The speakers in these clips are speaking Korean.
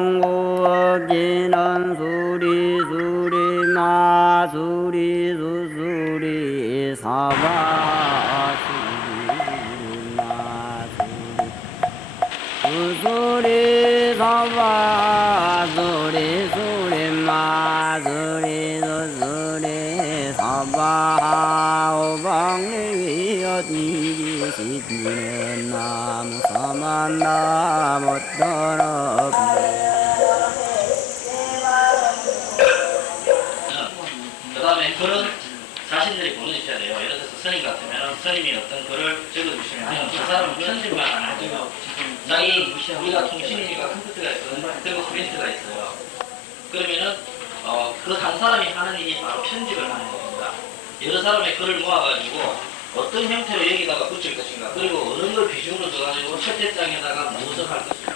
정구기는 수리 수리 마수리 수수리 사바 수리 마수리 수수리 사바 수리 수리 마수리 수수리 사바 오방리위어디 시디는 나무 사만나무 떠럽 그 다음에 글은 자신들이 보내주셔야 돼요. 예를 들어서 스님 같으면 스님이 어떤 글을 적어주시면 그 사람은 편집만 안 해도 자기 우리가 통신이니까 컴퓨터가 있어요. 그리고 프린트가 있어요. 그러면은 그 한 사람이 하는 일이 바로 편집을 하는 겁니다. 여러 사람의 글을 모아가지고 어떤 형태로 여기다가 붙일 것인가, 그리고 어느 걸 비중으로 줘가지고 첫째 장에다가 무엇을 할 것인가,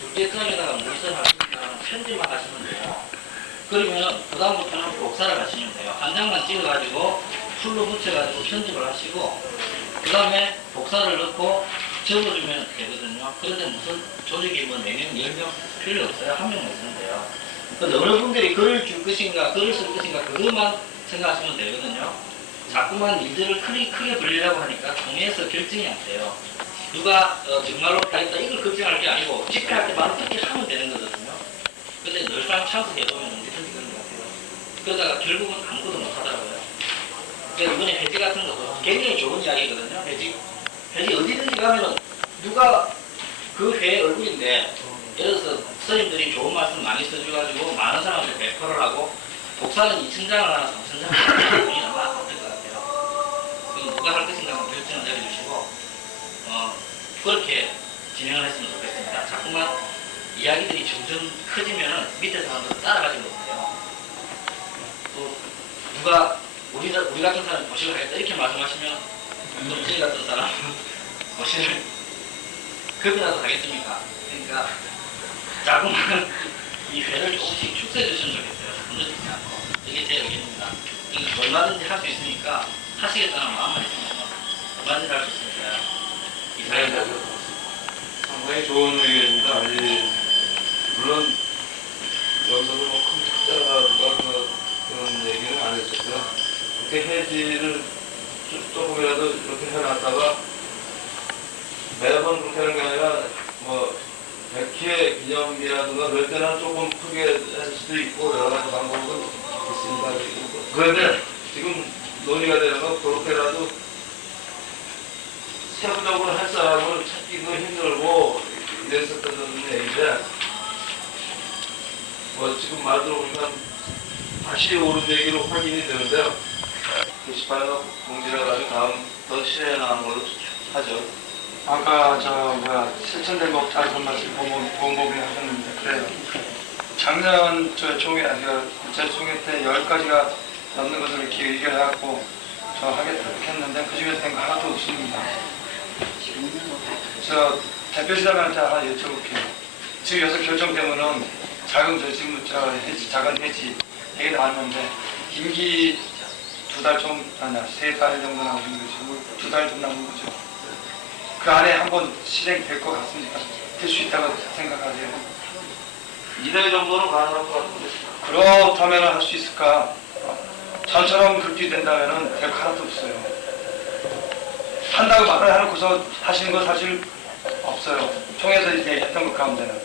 둘째 장에다가 무엇을 할 것인가 편집만 하시면 돼요. 그러면 그 다음부터는 복사를 하시면 돼요. 한 장만 찍어가지고 풀로 붙여가지고 편집을 하시고 그 다음에 복사를 넣고 적어주면 되거든요. 그런데 무슨 조직이 뭐 4명, 10명 필요 없어요. 한 명만 쓰면 돼요. 그래서 어느 분들이 글을 줄 것인가, 글을 쓸 것인가 그것만 생각하시면 되거든요. 자꾸만 일들을 크게 벌리려고 하니까 통해서 결정이 안 돼요. 누가 정말로 다했다 이걸 결정할 게 아니고 집회할 때 바로 그렇게 하면 되는 거거든요. 근데 늘상 참석해보면 언제든지 그런 것 같아요. 그러다가 결국은 아무것도 못하더라고요. 그래서 이번에 회지 같은 것도 굉장히 좋은 이야기거든요. 회지 어디든지 가면은 누가 그 회의 얼굴인데 예를 들어서 스님들이 좋은 말씀 많이 써줘가지고 많은 사람한테 배포를 하고 복사는 2,000장을 하나 3,000장을 하나 돈이 얼마 안 될 것 같아요. 그럼 누가 할 것인가 결정을 내려주시고 그렇게 진행을 했으면 좋겠습니다. 자꾸만 이야기들이 점점 커지면 밑에 사람들은 따라가지 못해요. 또 누가 우리 같은 사람이 고시를 하겠다 이렇게 말씀하시면 또 저희 같은 사람 고시를 급이라도 하겠습니까? 그러니까 자꾸만 이 회를 조금씩 축소해 주시면 좋겠어요. 무너지지 않고. 이게 제 의견입니다. 이거 얼마든지 할 수 있으니까 하시겠다는 마음만 있으면 얼마든지 할 수 있으니까요. 이 사회가 상당히 좋은 의견입니다. 물론 여기서도 뭐큰 특자가 그런 얘기는 안 했었고요. 그렇게 해지를 조금이라도 이렇게 해놨다가 매번 그렇게 하는 게 아니라 뭐 100회 기념이라든가 그럴 때는 조금 크게 할 수도 있고 여러 가지 방법은 있습니다. 그런데 지금 논의가 되는 건 그렇게라도 세부적으로 할 사람을 찾기도 힘들고 이랬었던 얘기인데 지금 말 들어보니까 다시 옳은 얘기로 확인이 되는데요. 게시판에서 공지를 가지고 다음 더 실행하는 걸로 하죠. 아까 실천된 거 잘 말씀 공범이 하셨는데 그래요. 작년 제 총회 때 10가지가 넘는 것을 이렇게 의결해갖고 저 하겠다 이렇게 했는데 그 중에서 된 거 하나도 없습니다. 저 대표시장한테 하나 여쭤볼게요. 지금 여기서 결정되면은 지금 작은 해지 되게 나왔는데 임기 2달 좀 아니야 3달 정도 남은 거죠. 2달 좀 남은 거죠. 그 안에 한번 실행될 것 같습니까? 될 수 있다고 생각하세요? 2달 정도는 가능할 것 같은데. 그렇다면 할 수 있을까? 전처럼 그렇게 된다면 될 거 하나도 없어요. 한다고 말을 해놓고서 하시는 거 사실 없어요. 총회에서 이제 했던 것 가운데는.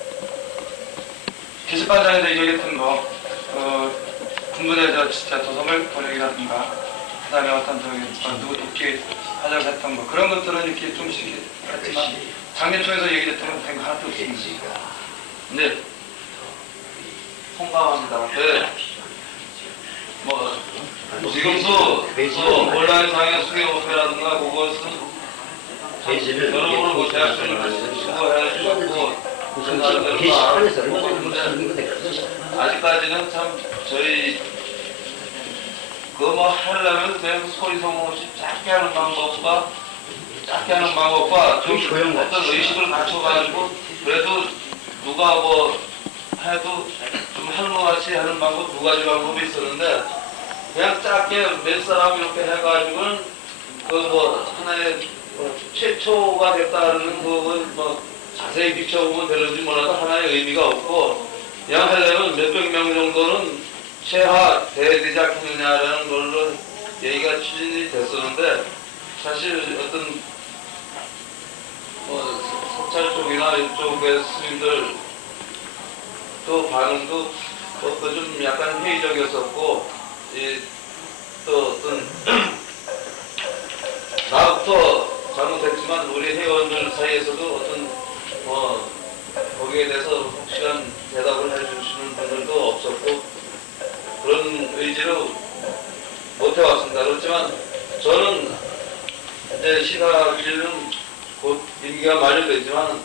게시판장에서 얘기했던 거, 군부대 진짜 도성을 번역이라든가, 그 다음에 어떤 누구 돕기 하자고 했던 거, 그런 것들은 이렇게 좀씩 했지만, 작년 총회에서 얘기했던 건 된 거 하나도 없습니다. 네. 공감합니다. 네. 지금도 온라인상의 수경업회라든가 그것은 여러모로 대학생을 수고해주셨고 아직까지는 참 저희 하려면 그냥 소리 소문 없이 짧게 하는 방법과 좀 어떤 의식을 갖춰가지고 그래도 누가 해도 좀 할머같이 하는 방법 2가지 방법이 있었는데 그냥 짧게 몇 사람 이렇게 해가지고는 하나의 최초가 됐다는 그건 자세히 비춰보면 되는지 몰라도 하나의 의미가 없고 그냥 하려면 몇백 명 정도는 최하 돼야 되지 않겠느냐라는 걸로 얘기가 추진이 됐었는데 사실 어떤 석찰 쪽이나 이쪽의 스님들 또 반응도 좀 약간 회의적이었었고 또 어떤 나부터 잘못했지만 우리 회원들 사이에서도 어떤 거기에 대해서 확실한 대답을 해주시는 분들도 없었고 그런 의지로 못 해왔습니다. 그렇지만 저는 이제 시사일은 곧 임기가 만료되지만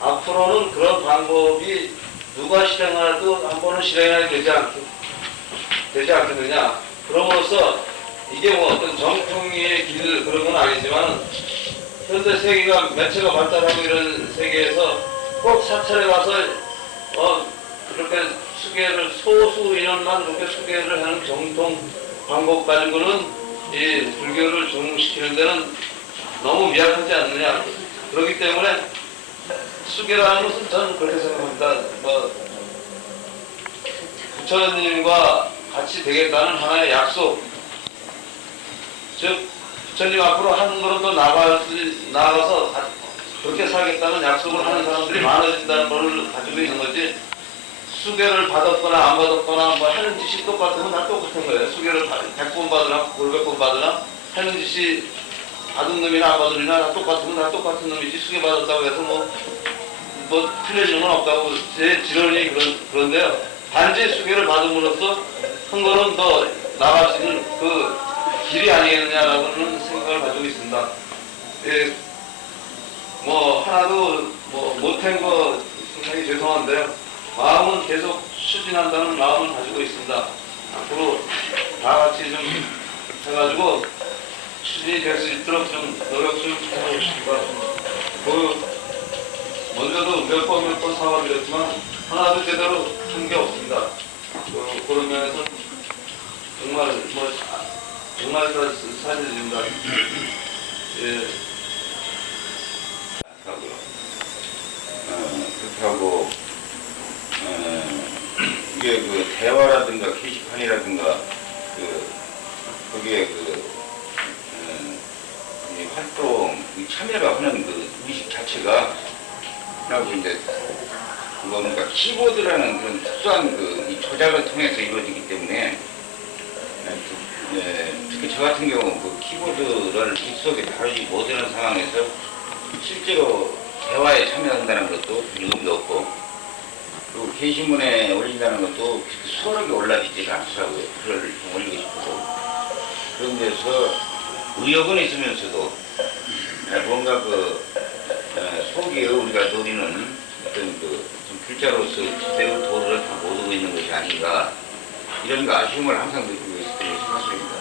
앞으로는 그런 방법이 누가 실행하도 한 번은 실행해야 되지 않겠느냐. 그럼으로써 이게 뭐 어떤 정통의 길 그런 건 아니지만 현대 세계가 매체가 발달하고 이런 세계에서 꼭 사찰에 가서 그렇게 수계를 소수 인원만 그렇게 수계를 하는 정통 방법 가지고는 이 불교를 정시키는 데는 너무 미약하지 않느냐. 그렇기 때문에 수계라는 것은 저는 그렇게 생각합니다. 부처님과 같이 되겠다는 하나의 약속. 즉 부처님 앞으로 한 걸음 더 나아가서 그렇게 살겠다는 약속을 하는 사람들이 많아진다는 걸 가지고 있는 거지. 수계를 받았거나 안 받았거나 뭐 하는 짓이 똑같으면 다 똑같은 거예요. 수계를 100번 받으나 500번 받으나 하는 짓이 받은 놈이나 안 받은 놈이나 다 똑같으면 다 똑같은 놈이지. 수계 받았다고 해서 뭐 틀려지는 건 없다고 제 지론이 그런데요. 단지 수계를 받음으로써 한 걸음 더 나갈 수 있는 그 길이 아니겠느냐라고는 생각을 가지고 있습니다. 예, 하나도 못한 거 생각이 죄송한데요. 마음은 계속 추진한다는 마음을 가지고 있습니다. 앞으로 다 같이 좀 해가지고 추진이 될 수 있도록 좀 노력 좀 해보겠습니다. 먼저도 몇 번 사과드렸지만 하나도 제대로 한 게 없습니다. 그런 면에서 정말 사실입니다. 예. 그렇다고 이게 그 대화라든가 게시판이라든가 거기에 이 활동 참여가 하는 그 의식 자체가 하고 이제 뭔가 키보드라는 그런 특수한 이 조작을 통해서 이루어지기 때문에 특히 저 같은 경우 그 키보드를 입속에 다루지 못하는 상황에서 실제로 대화에 참여한다는 것도 의미가 없고 그리고 게시문에 올린다는 것도 수월하게 올라지지가 않더라고요. 글을 좀 올리고 싶어도 그런 데서 의욕은 있으면서도 뭔가 속에 우리가 노리는 어떤 좀 글자로서 제대로 도를 다 못 오고 있는 것이 아닌가 이런 아쉬움을 항상 느끼고 있을 때가 사실입니다.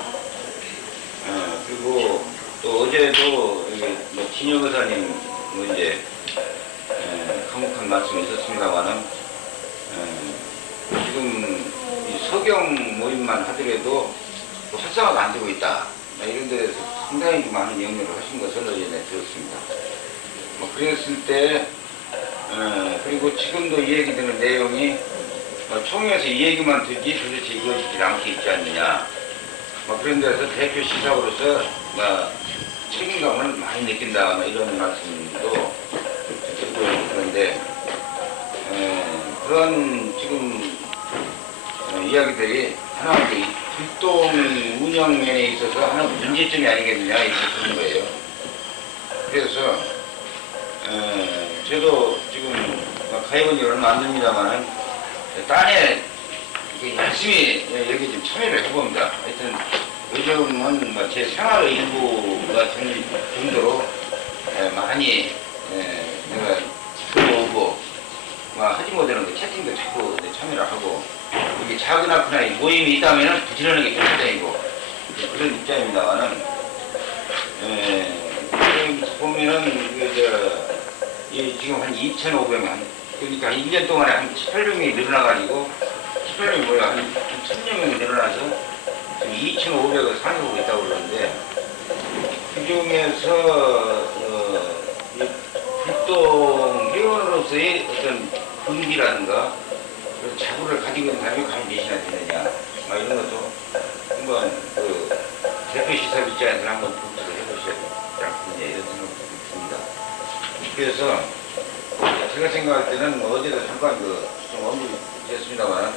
그리고 또 어제도 진영 의사님 이제 강목한 말씀이 있었습니다만은 지금 이 서경 모임만 하더라도 활성화가 안 되고 있다. 이런 데서 상당히 많은 영역을 하신 것을 어제 들었습니다. 그랬을 때 그리고 지금도 이 얘기 드는 내용이 총회에서 이 얘기만 듣지 도대체 이루어지지 않게 있지 않느냐. 그런 데서 대표 시사로서 책임감을 많이 느낀다. 이런 말씀도 듣고 그런데 그런 지금 이야기들이 하나 불동 운영 면에 있어서 하나 문제점이 아니겠느냐 이렇게 보는 거예요. 그래서 저도 지금 가입은 지 얼마 안 됩니다만은 딴에 열심히 여기 좀 참여를 해봅니다. 하여튼 요즘은 제 생활의 일부가 될 정도로 많이 내가 들어오고 하지 못하는 채팅도 자꾸 참여를 하고 이게 작은 아프나 모임이 있다면 부지런하게 쫓아다니고 그런 입장입니다만은 보면은 지금 한 2,500만 그러니까 1년 동안에 한 18명이 늘어나가지고 18명이 뭐야 한 1,000명이 늘어나서 지금 2,500을 상회하고 있다고 그러는데 그 중에서 불동 회원으로서의 어떤 분기라든가 그 자구를 가지고 있는 사람이 과연 몇이나 되느냐, 막 이런 것도 한번 그 대표 시설 입장에서 한번 검토를 해보셔야 되겠다 이런 생각도 듭니다. 그래서 제가 생각할 때는 어제도 잠깐 좀 언급했습니다만,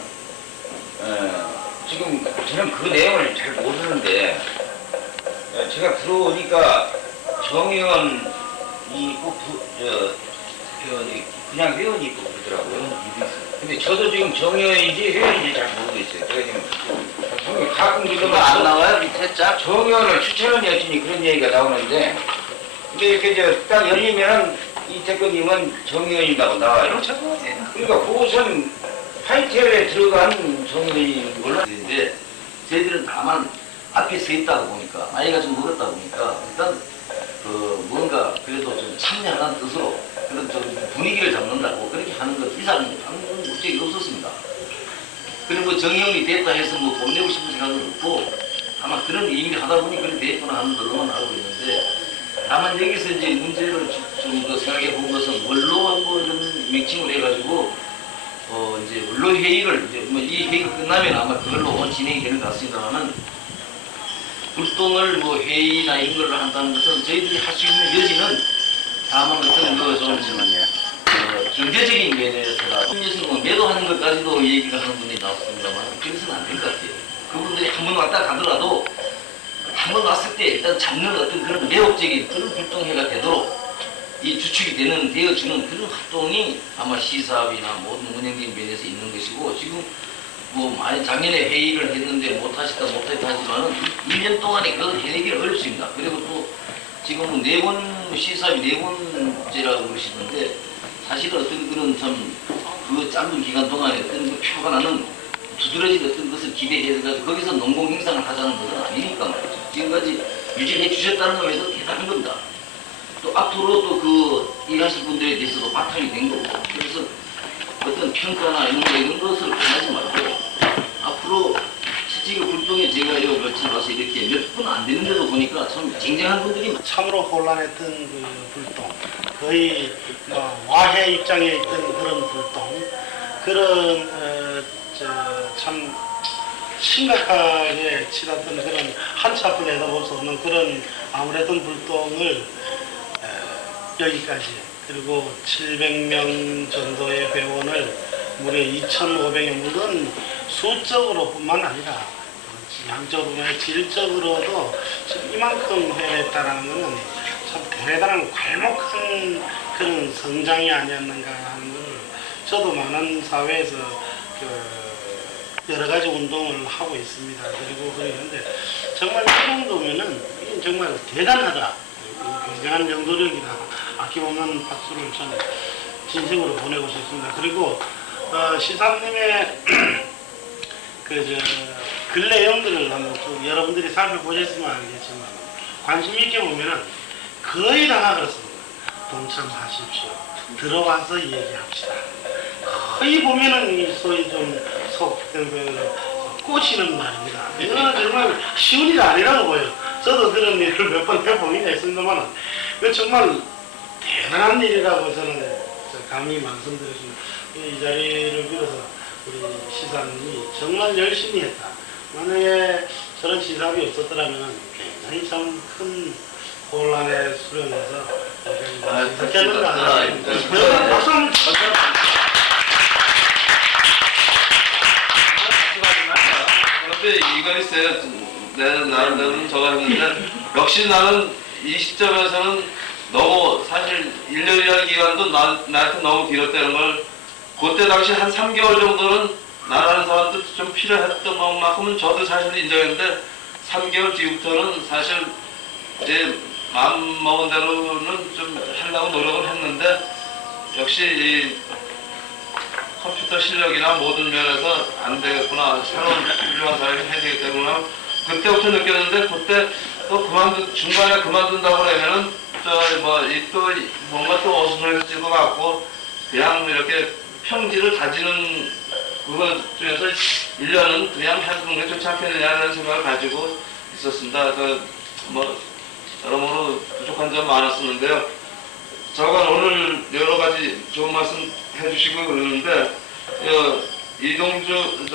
지금 저는 그 내용을 잘 모르는데 제가 들어오니까 정의원 있고 그냥 회원이 있고 그러더라고요. 근데 저도 지금 정의원인지 회원인지 잘 모르겠어요. 제가 지금 가끔 그거 안 나와요? 밑에 짝? 정의원을 추천원이 어쩌니 그런 얘기가 나오는데, 근데 이렇게 딱 열리면은 이태권님은 정의원이라고 나와요. 그러니까 그것은 파이텔에 들어간 정의원인 걸로. 근데 저희들은 다만 앞에 서 있다고 보니까 나이가 좀 먹었다 보니까 일단 뭔가 그래도 좀 참여하는 뜻으로 그런 좀 분위기를 잡는다고 그렇게 하는 것 이상은 아무 문제가 없었습니다. 그리고 정의원이 됐다 해서 뭐 돈 내고 싶은 생각은 없고 아마 그런 의미 하다 보니 그렇게 됐구나 하는 걸로만 알고 있는데, 다만 여기서 이제 문제를 좀 더 생각해 본 것은 원로 한번 이런 명칭을 해가지고 이제 원로 회의를 이제 뭐 이 회의가 끝나면 아마 그걸로 진행이 되는 것 같습니다만은, 불똥을 뭐 회의나 이런 걸 한다는 것은 저희들이 할 수 있는 여지는 다만 어떤 그좀 경제적인 면에서나 음료수 뭐 매도하는 것까지도 얘기가 하는 분이 나왔습니다만 그래서는 안 될 것 같아요. 그분들이 한 번 왔다 가더라도 한 번 왔을 때 일단 잡는 어떤 그런 매혹적인 그런 불똥회가 되도록 이 주축이 되어주는 그런 활동이 아마 시사업이나 모든 운영적인 면에서 있는 것이고, 지금 뭐 많이 작년에 회의를 했는데 못하셨다 하지만은 1년 동안에 그걸 해내기는 어렵습니다. 그리고 또 지금은 4번 시사업이 4번째라고 그러시는데, 사실은 어떤 그런 참 그 짧은 기간 동안에 어떤 그 표가 나는 두드러진 어떤 것을 기대해서 거기서 농공 행상을 하자는 것은 아니니까 말이죠. 지금까지 유지해 주셨다는 점에서 대단한 겁니다. 또 앞으로 또 그 일하실 분들에 대해서도 바탕이 된 거고, 그래서 어떤 평가나 이런 것을 권하지 말고 앞으로 실제 불똥에 제가 여기 며칠 와서 이렇게 몇 분 안 되는데도 보니까 참 쟁쟁한 분들이 참으로 혼란했던 그 불똥, 거의 뭐 와해 입장에 있던 그런 불똥, 그런 참 심각하게 치닫던 그런 한치 앞을 내다볼 수 없는 그런 암울했던 불똥을 여기까지, 그리고 700명 정도의 회원을 무려 2,500명, 물론 수적으로뿐만 아니라 양적으로, 질적으로도 지금 이만큼 해냈다는 것은 참 대단한 괄목한 그런 성장이 아니었는가 하는 걸, 저도 많은 사회에서 여러 가지 운동을 하고 있습니다. 그리고 그러는데 정말 이 정도면은 정말 대단하다. 굉장한 영도력이다. 아낌없는 박수를 참 진심으로 보내고 싶습니다. 그리고 시사님의 글 내용들을 한번 쭉 여러분들이 살펴보셨으면 알겠지만, 관심 있게 보면은 거의 다 그렇습니다. 동참하십시오. 들어와서 얘기합시다. 거의 보면은 이 소위 좀 꽂히는 말입니다. 이거는 정말 쉬운 일이 아니라고 보여요. 저도 그런 일을 몇 번 해보긴 했습니다만, 이거 정말 대단한 일이라고 저는 감히 말씀드렸습니다. 이 자리를 빌어서 우리 시사님이 정말 열심히 했다. 만약에 저런 시사업이 없었더라면 굉장히 참 큰 혼란에 수렴해서 이렇게 하는 거 아니에요. 박수 한번 쳐주세요. 근데 이거 있어요. 나는 저거 했는데, 역시 나는 이 시점에서는 너무 사실 1년이라는 기간도 나한테 너무 길었다는 걸, 그때 당시 한 3개월 정도는 나라는 사람도 좀 필요했던 것만큼은 저도 사실 인정했는데, 3개월 뒤부터는 사실 제 마음 먹은 대로는 좀 하려고 노력을 했는데, 역시 이 컴퓨터 실력이나 모든 면에서 안 되겠구나, 새로운 훌륭한 사람이 해야 되겠구나, 그때부터 느꼈는데, 그때 또 중간에 그만둔다고 그러면은 또 뭔가 또 어수선해질 것 같고, 그냥 이렇게 평지를 다지는 그것 중에서 1년은 그냥 해두는 게 좋지 않겠느냐는 생각을 가지고 있었습니다. 여러모로 부족한 점 많았었는데요. 저가 오늘 여러 가지 좋은 말씀 해주시고 그러는데, 이동주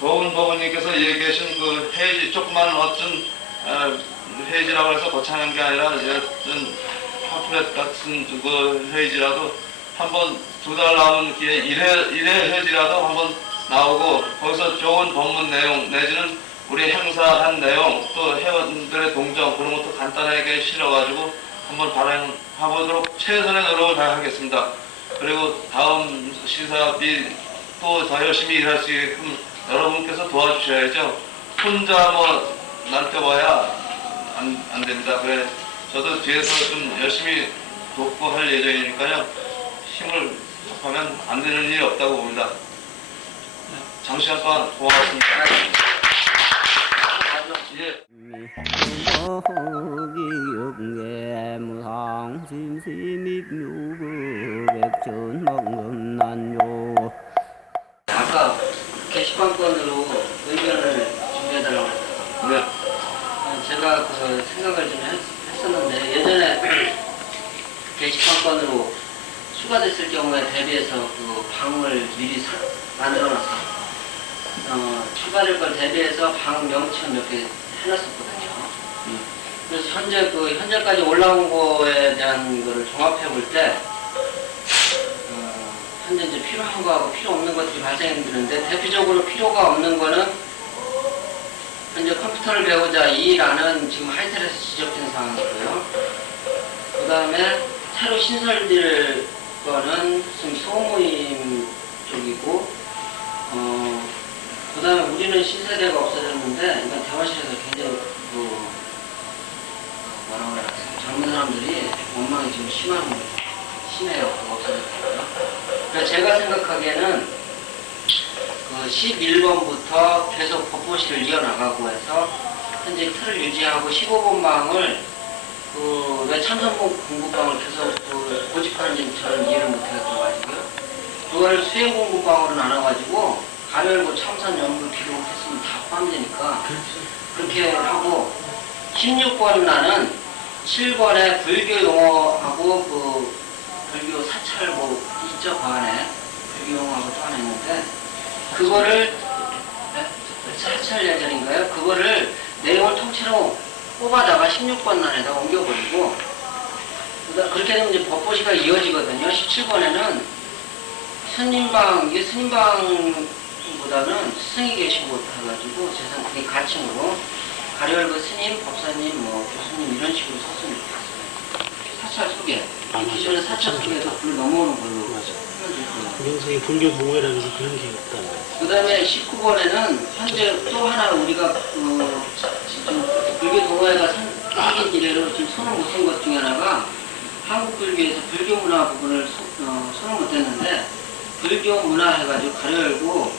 도훈 법원님께서 얘기하신 그 해지 조그만 어떤 해지라고 해서 거창한 게 아니라 어떤 팜플렛 같은 그 해지라도 한번 2달 남은 기회 1회 해지라도 한번 나오고 거기서 좋은 법문 내용 내지는 우리 행사한 내용 또 회원들의 동정 그런 것도 간단하게 실어가지고 한번 발행해보도록 최선의 노력을 다하겠습니다. 그리고 다음 시사비 또 더 열심히 일할 수 있게끔 여러분께서 도와주셔야죠. 혼자 뭐 날뛰어봐야 안 됩니다. 그래 저도 뒤에서 좀 열심히 돕고 할 예정이니까요. 힘을 합하면 안 되는 일이 없다고 봅니다. 장시간 동안 고맙습니다. 예. 기역계 무상 심심입묘그 백천 먹음난요. 아까 게시판권으로 의견을 준비해달라고 했어요. 네. 제가 그 생각을 좀 했었는데 예전에 게시판권으로 추가됐을 경우에 대비해서 그 방을 미리 만들어놨어요. 추가될 걸 대비해서 방 명칭 몇 개 해놨었거든요. 그래서 현재까지 올라온 거에 대한 거를 종합해 볼 때 현재 이제 필요한 거하고 필요 없는 것들이 발생되는데 대표적으로 필요가 없는 거는 현재 컴퓨터를 배우자 2라는 지금 하이텔에서 지적된 상황이고요. 그 다음에 새로 신설될 거는 지금 소모임 쪽이고 그 다음에 우리는 신세대가 없어졌는데 이건 대화실에서 굉장히 뭐라고 해야 되나 젊은 사람들이 원망이 지금 심해요. 없어졌고요. 그래서 제가 생각하기에는 그 11번부터 계속 법보시를 이어나가고 해서 현재 틀을 유지하고 15번 방을 왜 참선봉 공부방을 계속 고집하는지 저는 이해를 못해가지고요. 그걸 수행 공부방으로 나눠가지고 가려고 참선 연구 기록했으면 다 포함되니까 그렇게 하고 16번 나는 7번에 불교 용어하고 그 불교 사찰 뭐 있죠, 그 안에 불교 용어하고 또 하나 있는데 그거를 사찰 예절인가요? 그거를 내용을 통째로 뽑아다가 16번 난에다 옮겨버리고 그렇게 되면 이제 법보시가 이어지거든요. 17번에는 스님방, 이게 스님방보다는 스승이 계시고 해가지고 재산 그게 가칭으로 가려고 스님, 법사님, 뭐 교수님 이런 식으로 썼으면 좋겠어요. 사찰 소개. 기존의 사찰 소개도 불 넘어오는 걸로 하면 좋고요. 명성이 불교 동호회라면서 그런 게 있다는 거예요. 그 다음에 19번에는 현재 또 하나 우리가 지금 불교 동호회가 생긴 이래로 지금 손을 못 쓴 것 중에 하나가 한국 불교에서 불교 문화 부분을 손을 못 댔는데 불교 문화 해가지고 가려고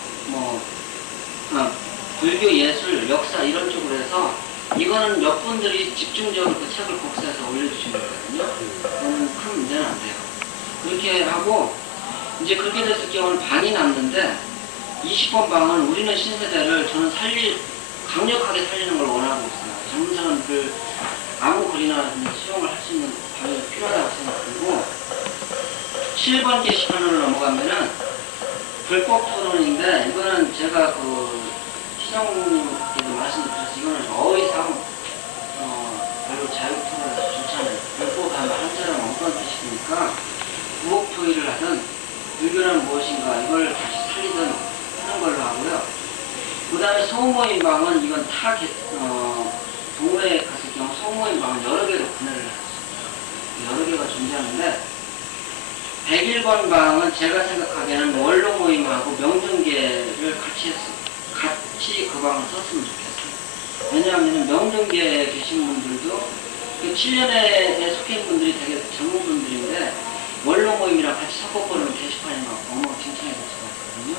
불교 예술, 역사 이런 쪽으로 해서 이거는 몇 분들이 집중적으로 그 책을 복사해서 올려주시면 되거든요. 그거는 큰 문제는 안 돼요. 그렇게 하고 이제 그렇게 됐을 경우는 방이 남는데 20번 방은 우리는 신세대를 저는 강력하게 살리는 걸 원하고 있어요. 젊은 사람들 아무 글이나 수용을 할 수 있는 방이 필요하다고 생각하고 7번 게시판으로 넘어가면은 불법 토론인데 이거는 제가 시장님께도 말씀드렸어요. 이거는 어휘상 별로 자유 토론에서 좋지 않아요. 불법하면 한자랑 어떤 뜻이니까 부ộc 토의를 하든 불교는 무엇인가 이걸 다시 살리든 하는 걸로 하고요. 그 다음에 소모임 방은 이건 동호회에 갔을 경우 소모임 방은 여러 개로 분해를 했습니다. 여러 개가 존재하는데 101번 방은 제가 생각하기에는 원로 모임하고 명중계를 같이 그 방을 썼으면 좋겠어요. 왜냐하면 명중계에 계신 분들도 7년에 속해 있는 분들이 되게 젊은 분들인데 원로 모임이랑 같이 섞어버리는 게시판이 막 엉망진창이 될 수가 있거든요.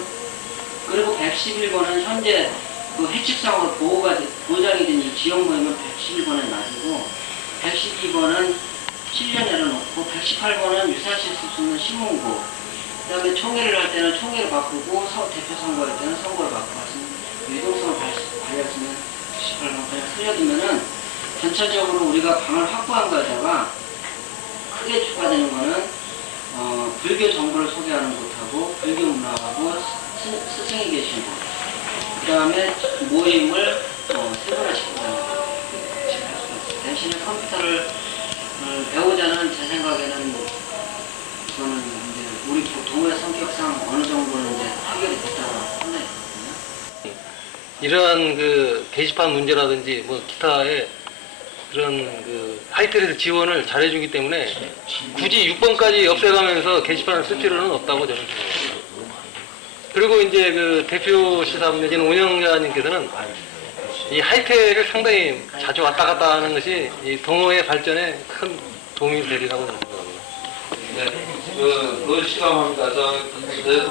그리고 111번은 현재 그 해칙상으로 보장이 된 이 지역 모임은 111번에 놔두고 112번은 7년 내려놓고 118번은 유사시 쓸 수 있는 신문고 그 다음에 총회를 할 때는 총회를 바꾸고 대표 선거할 때는 선거를 바꾸고 하시는 유동성을 발휘하시면 98번 그냥 살려두면은 전체적으로 우리가 방을 확보한 거에다가 크게 추가되는 거는 불교 정보를 소개하는 곳하고 불교 문화하고 스승이 계시고, 그 다음에 모임을 세분화시키고 다니고, 대신에 컴퓨터를 배우자는 제 생각에는 그거는 이제 우리 동호회 성격상 어느 정도는 이제 해결이 됐다고 판단했거든요. 이러한 그 게시판 문제라든지 뭐 기타의 그런 그 하이텔에서 지원을 잘해주기 때문에 굳이 6번까지 없애가면서 게시판을 쓸 필요는 없다고 저는 생각합니다. 그리고 이제 그 대표시사분 내지는 운영자님께서는 이 하이텔을 상당히 자주 왔다 갔다 하는 것이 이 동호회 발전에 큰 도움이 되리라고 저는 생각합니다. 네, 그걸 실감합니다.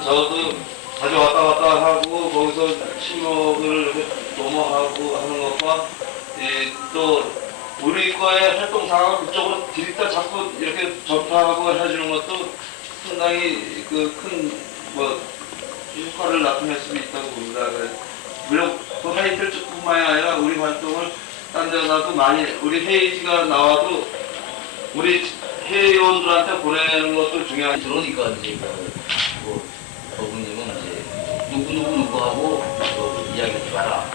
저도 자주 왔다 갔다 하고 거기서 친목을 이렇게 넘어가고 하는 것과 또 우리 거의 활동 상황을 그쪽으로 디립다 자꾸 이렇게 접하고 해주는 것도 상당히 그 큰 뭐 효과를 나타낼 수 있다고 봅니다. 물론 그 하이텔뿐만이 아니라 우리 활동을 딴 데서도 많이 우리 회의지가 나와도 우리 회의원들한테 보내는 것도 중요한. 들어오니까 이제 뭐 어부님은 이제 누구하고 이야기를 해봐라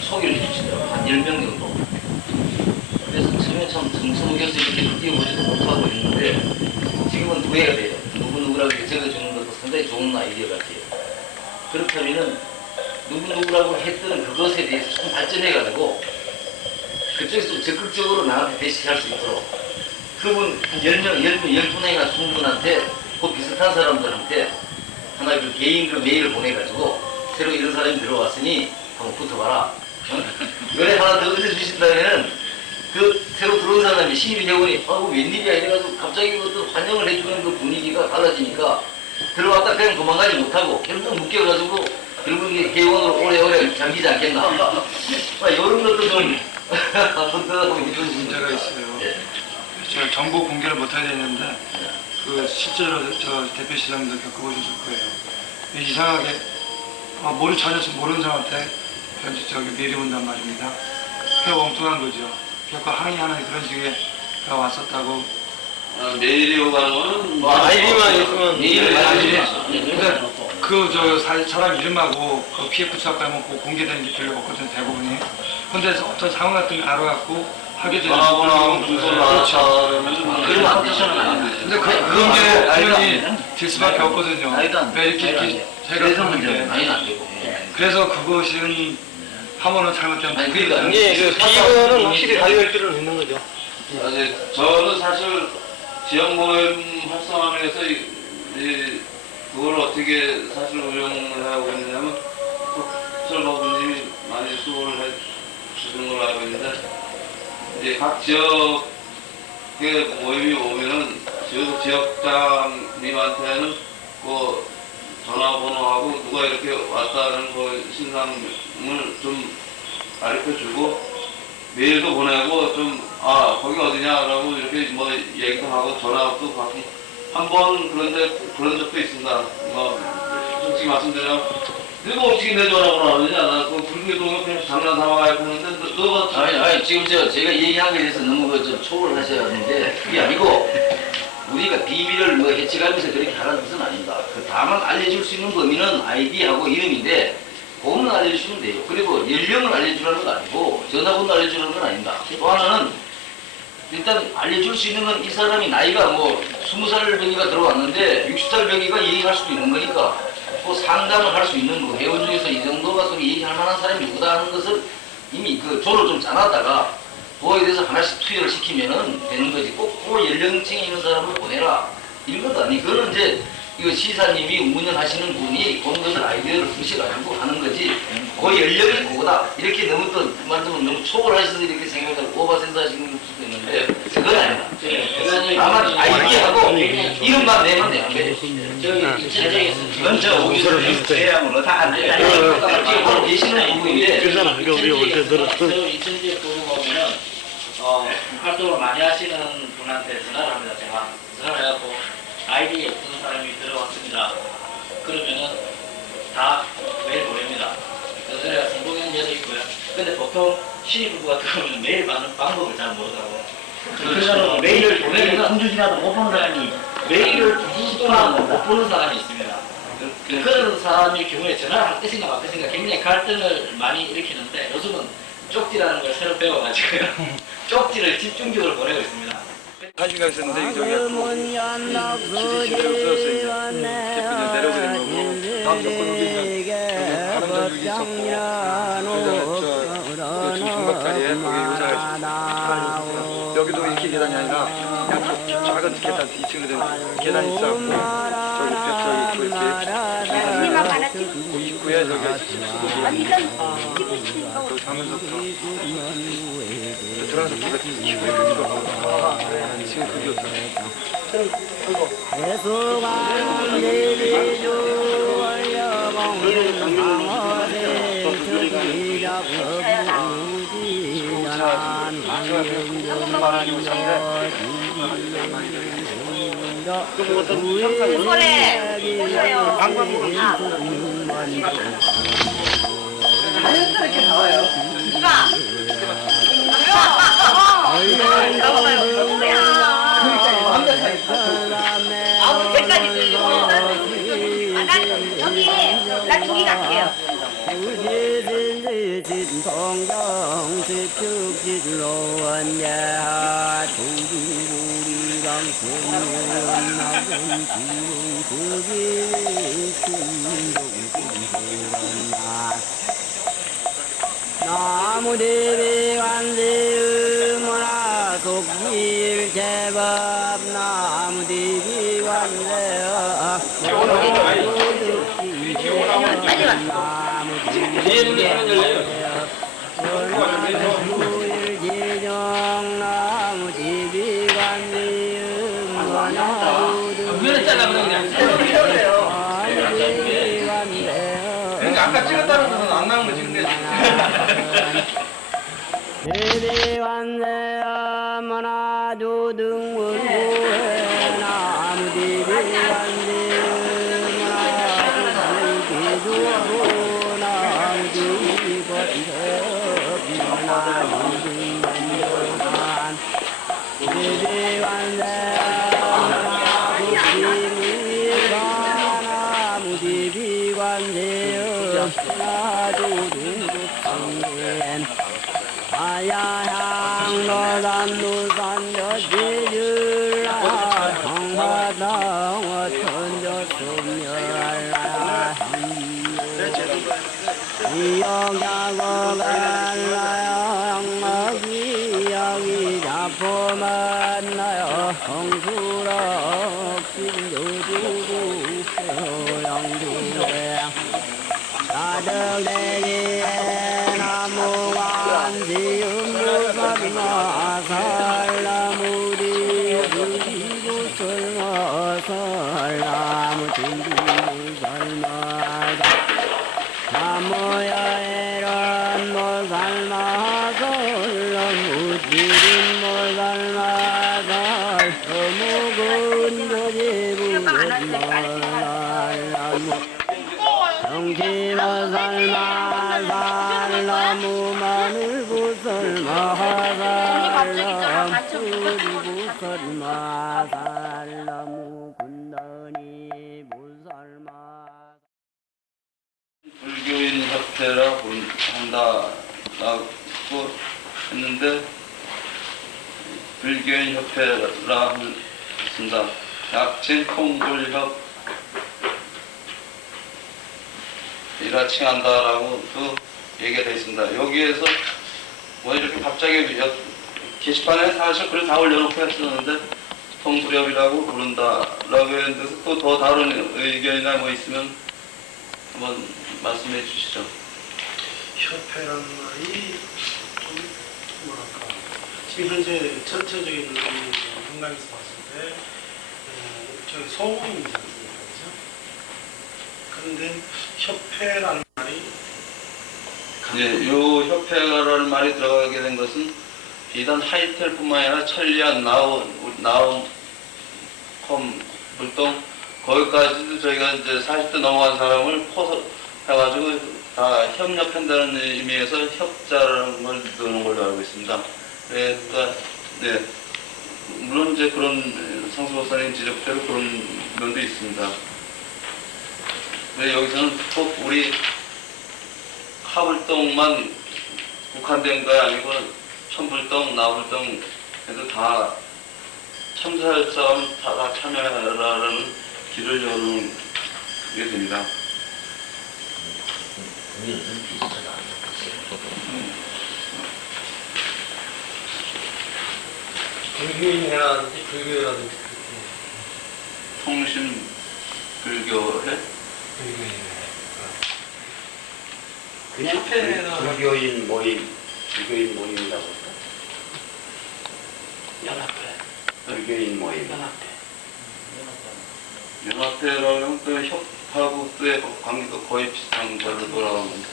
소개를 해주시더라고요. 한 10명 정도. 그래서 처음에 참 정성스럽게 이렇게 뛰어보지도 못하고 있는데 지금은 후회가 돼요. 누구라고 적어주는 것도 상당히 좋은 아이디어 같아요. 그렇다면은 누구라고 했던 그것에 대해서 좀 발전해가지고 그쪽에서 적극적으로 나한테 대시할 수 있도록 그분 한 10명, 12명이나 20분한테 그 비슷한 사람들한테 하나 그 개인 그 메일을 보내가지고 새로 이런 사람이 들어왔으니 한번 붙어봐라. 연애 하나 더 얻어주신다면은 그 새로 들어온 사람이 신입 회원이 웬일이야 이래가지고 갑자기 그것도 환영을 해주는 그 분위기가 달라지니까 들어왔다 그냥 도망가지 못하고 결국 묶여가지고 결국 이게 회원으로 오래오래 잠기지 않겠나. 이런 것도 좀 한번 더 하고 이런 문제가 있어요. 예. 제가 정보 공개를 못 해야 되는데 그 실제로 저 대표 시장님도 겪어보셨을 거예요. 이상하게 모르는 전혀 모르는 사람한테 저기 메일이 온단 말입니다. 꽤 엉뚱한 거죠. 결코 항의하는 그런 식의 가 왔었다고. 메일이 오가는 거는 뭐 아이디만 있으면 메일을 많이 그러니까 그 사람 이름하고 그 PF 수학과면 공개되는 게 별로 없거든요, 대부분이. 근데 어떤 상황 같은 걸 알아갖고 하게 되는 전화번호하고 주소를 그렇죠. 알았다 그러면 그러면 안 되서는 안 돼. 근데 그런 게 당연히 될 수밖에 없거든요. 왜 이렇게 그래서 문제는 생각하는데. 많이 안 되고. 그래서 그것은 하면은 잘못된 아니 그러니까 이게 그 비거는 확실히 달려올 필요는 있는 거죠. 저는 사실 지역 모임 활성화를 해서 그걸 어떻게 사실 운영을 하고 있냐면 설법님이 많이 수고를 해 주시는 걸로 알고 있는데 이제 각 지역의 모임이 오면은 지역장님한테는 그 전화번호하고 누가 이렇게 왔다는 그 신상을 좀 가르쳐주고 메일도 보내고 좀 거기 어디냐라고 이렇게 뭐 얘기도 하고 전화도 받고 한번 그런 적도 있습니다. 뭐 솔직히 말씀드리면 이거 어떻게 내 전화번호 하느냐 나 그 불교동에 그냥 장난 삼아가 했는데 너가 아니 지금 제가 얘기한 거에 대해서 너무 좀 초를 하셔야 하는데 그게 아니고 우리가 비밀을 뭐 해치가면서 그렇게 하라는 것은 아닙니다. 다만 알려줄 수 있는 범위는 아이디하고 이름인데 그것만 알려주시면 돼요. 그리고 연령을 알려주라는 건 아니고 전화번호 알려주라는 건 아닙니다. 또 하나는 일단 알려줄 수 있는 건 이 사람이 나이가 뭐 20살 병이가 들어왔는데 60살 병이가 얘기할 수도 있는 거니까 또 상담을 할 수 있는 거 회원 중에서 이 정도가 좀 얘기할 만한 사람이 누구다 하는 것을 이미 그 조를 좀 짜놨다가 그거에 대해서 하나씩 투여를 시키면은 되는 거지. 꼭 그 연령층에 있는 사람을 보내라 이런 것도 아니. 그거는 이제 이거 시사님이 운영하시는 분이 그런 것을 아이디어를 부셔가지고 하는 거지. 그 연령이 그거다 이렇게 너무 또 말하면 너무 초월하셔서 이렇게 생각을 오버센스 하시는 수도 있는데 그건 아니다. 다만 아이디어하고 이름만 내면 되는 거지. 이건 저 대양으로 다안 돼. 지금 하고 계시는 부분인데 그러잖아. 그게 우리 올 때 들었던. 이천지에 보면은 활동을 많이 하시는 분한테 전화를 합니다. 제가 전화를 해갖고 아이디 어떤 사람이 들어왔습니다. 그러면은 다 메일 보냅니다. 그래서 성공연결도 있고요. 근데 보통 신입부가 들어오면 메일 받는 방법을 잘 모르더라고요. 그래서 메일을 보내면 한 주지라도 못 보는 사람이 메일을 시도하고 못 보는 사람이 있습니다. 그런 사람의 경우에 전화를 할 것인가 말 것인가 굉장히 갈등을 많이 일으키는데 요즘은 쪽지라는 걸 새로 배워가지고요. 쪽지를 집중적으로 보내고 있습니다. 사진가 있었는데 저기 문 연락소리 내려오게 된 거고 다음 정권국이 다른 전국이 있었고 그래서 저 중각자리에 거기 의사가 있었고 여기도 이렇게 계단이 아니라 그냥 작은 계단 2층으로 된 계단이 있었고 저기 벽저기 또 이렇게 그 입구에 저기 수도기 또 장면서부터 들어가서 불에 키고 이렇게 지금 그게 대수관 대비주 원려봉 방어대 특기적 무지연한 난 저기 갈게요. 진통경 직축질로 원야 동진구리강 소문나군 지웅 수기순동군소란나 나무대비 관세음문화 속일 제법 나무대비 관세어 아까 찍었다는 것은 안 나온 거지 근데 대대관세야 문화조등원구회 나무대비관세 문화조기주로 나무대비관세 문화조등원구한 대대관세야 문화조기미가 나무대비관세 나조등급성겐 아야향 노산노산 여지율라 성화당 어천저소멸라 이영야고갈라 양막이야기 자포만나요 홍수럭 진조주구 양주회 나덕대기에 나무관 지음무선마 살라무리 주지구설마 살라무 주지구설마 나무야에런 모살마 살라무지린 모살마 살라무군 조지부군말라무 정치마 살마 살라무 마늘 부설마 살라무 부설마 살라무 군단이 부설마 불교인 협회라 한다라고 했는데 불교인 협회라 했습니다. 약칭 통불협 이라 칭한다라고도 얘기가 되어 있습니다. 여기에서 뭐 이렇게 갑자기 게시판에 사실 글을 다 올려놓고 했었는데 통불협이라고 부른다라고 했는데 또 더 다른 의견이나 뭐 있으면 한번 말씀해 주시죠. 협회라는 말이 좀 뭐랄까 지금 현재 전체적인 현장에서 봤을 때 저기 소모임이지 않습니까? 그런데 협회라는 말이 예, 요 협회라는 말이 들어가게 된 것은 비단 하이텔뿐만 아니라 천리안, 나움, 불동 거기까지도 저희가 이제 40대 넘어간 사람을 포섭해가지고 다 협력한다는 의미에서 협자라는 걸 넣는 걸로 알고 있습니다. 그러니까 네, 물론 이제 그런 성수 박사님 지적대로 그런 면도 있습니다. 왜 여기서는 꼭 우리 하불동만 국한된 거 아니고 천불동, 나불동 해도 다 참사할 사람 다 참여하라는 길을 여는 게 됩니다. 불교인회라든지 불교라든지 통신 불교회 그냥 불교인 모임이라고 할까? 연합회. 불교인 모임. 연합회라면 그 협하고의 관계도 거의 비슷한 걸로 돌아갑니다.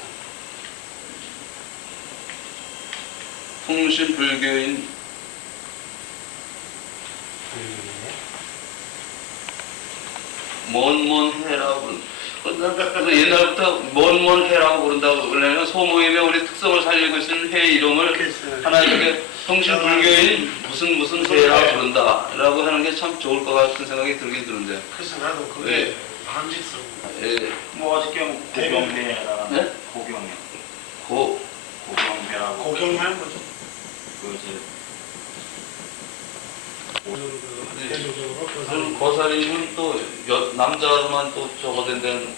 통신 불교인 뭔 해라고 그래서 옛날부터 뭔 해라고 부른다고 그러면 소모임의 우리 특성을 살리고 있는 회 이름을 하나 이렇게 통신 불교인 무슨 회라고 부른다라고 하는 게 참 좋을 것 같은 생각이 들긴 드는데. 그래서 나도 그게 네. 반직스러워. 예. 뭐 어저께 고경회라는 네? 고경회 고 고경회라고 고경하는 거죠. 대중적으로 그 거사님은 또 남자로만 또 적어된다는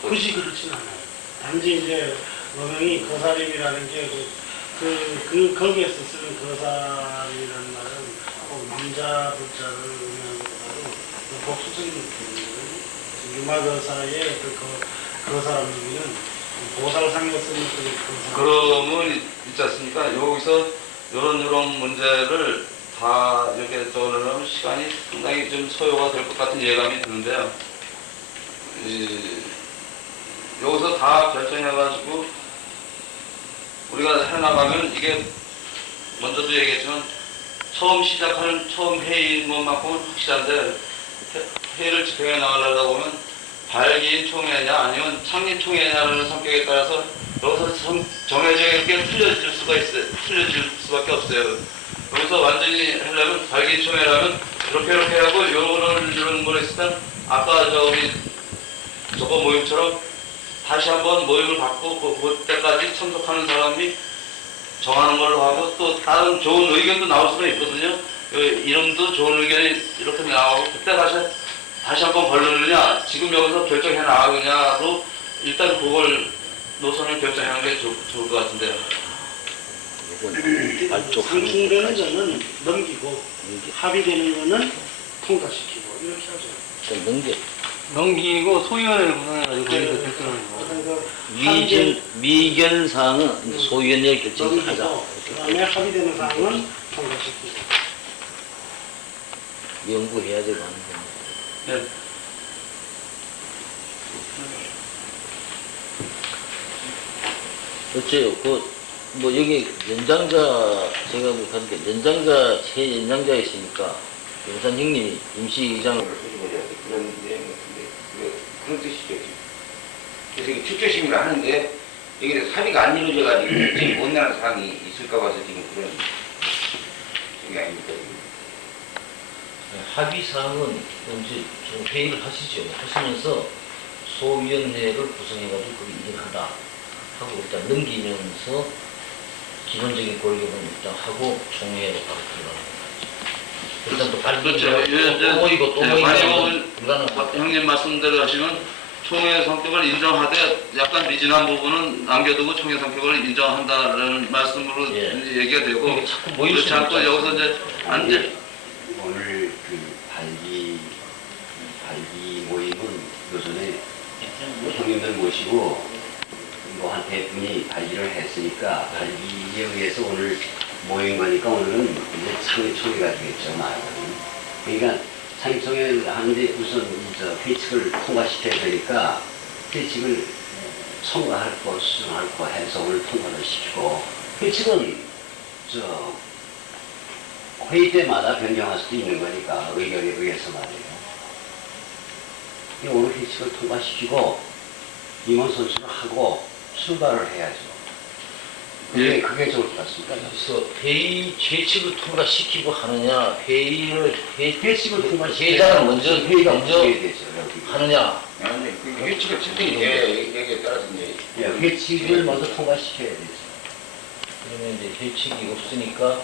굳이 그렇진 않아요. 단지 이제 어명이 거사림이라는 게 거기에서 쓰는 거사림이라는 말은 꼭 남자 불자를 의미하는 것보다도 복수적인 느낌이에요. 유마거사의 거사라는 의미는 보살상에 쓰는 그 그러면 있지 않습니까? 여기서 이런 문제를 다 이렇게 저러려면 시간이 상당히 좀 소요가 될 것 같은 예감이 드는데요. 여기서 다 결정해가지고 우리가 해나가면 이게 먼저도 얘기했지만 처음 회의인 것만큼은 확실한데 회의를 집행해 나가려다 보면 발기인 총회냐 아니면 창립 총회냐라는 성격에 따라서 여기서 정해져 있게 틀려질 수밖에 없어요. 여기서 완전히 하려면 발기인 총회라면 이렇게 하고 이런 걸 했을 아까 저거 모임처럼 다시 한번 모임을 갖고 그때까지 참석하는 사람이 정하는 걸로 하고 또 다른 좋은 의견도 나올 수가 있거든요. 이름도 좋은 의견이 이렇게 나오고 그때 다시 한번 벌르느냐 지금 여기서 결정해 나가느냐로 일단 그걸 노선을 결정하는 게 좋을 것 같은데요. 상충되는 거는 넘기고 합의되는 거는 통과시키고 이렇게 하죠. 넘기고 소위원회를 구성해가지고 거기서 결정하는 거. 어떤 그 미견 사항은 소위원회 결정하자. 넘기고 그다음에 합의되는 사항은 통과시키고. 연구해야 되고 하는 거. 네. 어째요? 뭐 여기 연장자 제가 뭐 가는데 연장자 새 연장자 있으니까 용산 형님이 임시의장을 그런 내용 같은데 그런 뜻이죠. 그래서 이게 추초심을 하는데 여기 합의가 안 이루어져가지고 지금 못 나는 사항이 있을까 봐서 지금 그런 생각이 아닙니까? 합의 사항은 이제 좀 회의를 하시죠. 하시면서 소위원회를 구성해가지고 거기 일한다 하고 일단 넘기면서 기본적인 권력은 일단 하고 총회로 바로 들어가는 거죠. 일단 또 발표죠. 또 모이고 또 모이면 불가능하고. 형님 말씀대로 하시면 총회 성격을 인정하되 약간 미진한 부분은 남겨두고 총회 성격을 인정한다는 말씀으로 예. 얘기가 되고 자꾸 모일 그렇지 수는 않고 있지 여기서 이제 안 오늘 그 발기 모임은 요전에 형님들 모시고 뭐 한 대분이 발기를 했으니까 발기에 의해서 오늘 모인 거니까 오늘은 이제 창립총회가 되겠죠, 말하자면. 그러니까 창립총회 하는데 우선 회칙을 통과시켜야 되니까 회칙을 통과할 거, 수정할 거 해서 오늘 통과를 시키고 회칙은 회의 때마다 변경할 수도 있는 거니까 의견에 의해서 말이에요. 오늘 회칙을 통과시키고 임원 선수를 하고 출발을 해야죠. 그게 좋을 것 같습니다. 그래서 회의 최측을 통과시키고 하느냐, 회의를 회칙을 통과시켜야 회의자가 먼저 회의가 먼저 문제가 되죠. 여기. 하느냐. 아니, 그 규칙을 집행이 돼. 여기에 따라서 이제. 예, 회칙을 먼저 통과시켜야 되죠. 그러면 이제 회칙이 없으니까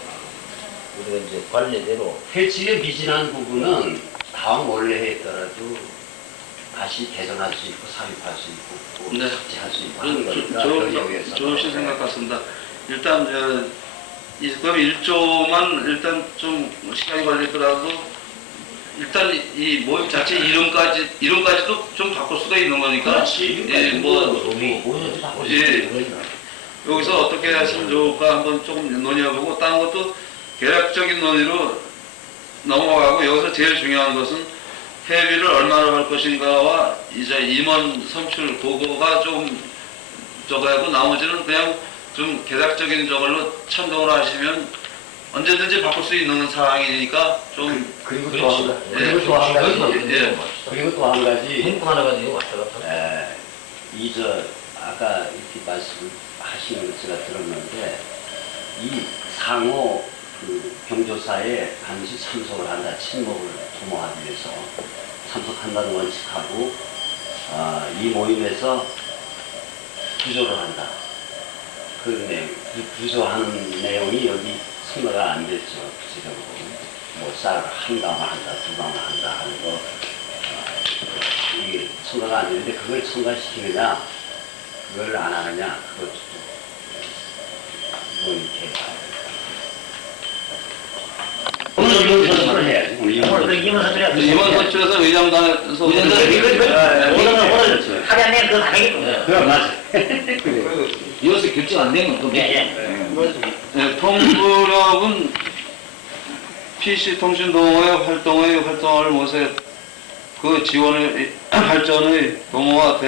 우리가 이제 관례대로 회칙에 미진한 부분은 다음 원래 했더라도 다시 개선할 수 있고 삽입할 수 있고 또 네. 삭제할 수 있고 하는 거니까 변경해서 좋으신 생각 같습니다. 일단 그럼 1조만 일단 좀 시간이 걸리더라도 일단 이 모임 자체 이름까지도 좀 바꿀 수가 있는 거니까 예, 여기서 어떻게 하시면 좋을까 한번 조금 논의해보고 다른 것도 계략적인 논의로 넘어가고 여기서 제일 중요한 것은 회비를 얼마나 할 것인가와 이제 임원 선출 그거가 좀 저거하고 나머지는 그냥 좀 계략적인 저걸로 참동을 하시면 언제든지 바꿀 수 있는 상황이니까 좀 그리고 또 한 가지 그리고 또 한 가지 예. 그리고 또 한 가지 행복 하나 가지고 왔다 갔다. 이저 아까 이렇게 말씀하시는 걸 제가 들었는데 이 상호 그 경조사에 반드시 참석을 한다, 친목을 도모하기 위해서 참석한다는 원칙하고 이 모임에서 부조를 한다. 그 내용, 부조하는 내용이 여기 승가가 안 됐죠. 구체적으로 뭐 쌀을 한 강을 한다, 두 강을 한다 하는 거 이게 첨가가 안 되는데 그걸 첨가시키느냐 그걸 안 하느냐 그것도 뭐 이렇게 오늘 이건 선출을 해야지 오늘 이건 선출해야 돼. 임원 선출에서 의장단에서 오늘 하게 안 되면 그거 안 하겠구나. 그래 맞아. 이어서 결정 안 되면 또 네, 통부력은 PC통신동호회 활동을 모색 그 지원의 발전의 동호와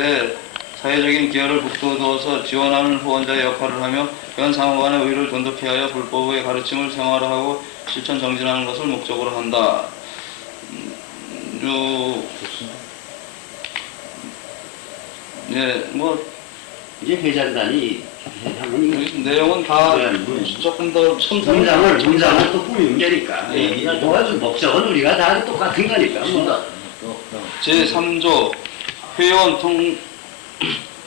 사회적인 기여를 북돋워서 지원하는 후원자의 역할을 하며 현 상호간의 의를 돈독히 하여 불법의 가르침을 생활화하고 실천 정진하는 것을 목적으로 한다. 예, 뭐 이제 회장단이 하면 내용은 다 이 조금 더 문장을 또 꾸미는 게니까 뭐가 목적은 우리가 다 똑같은 거니까 뭐. 제3조 회원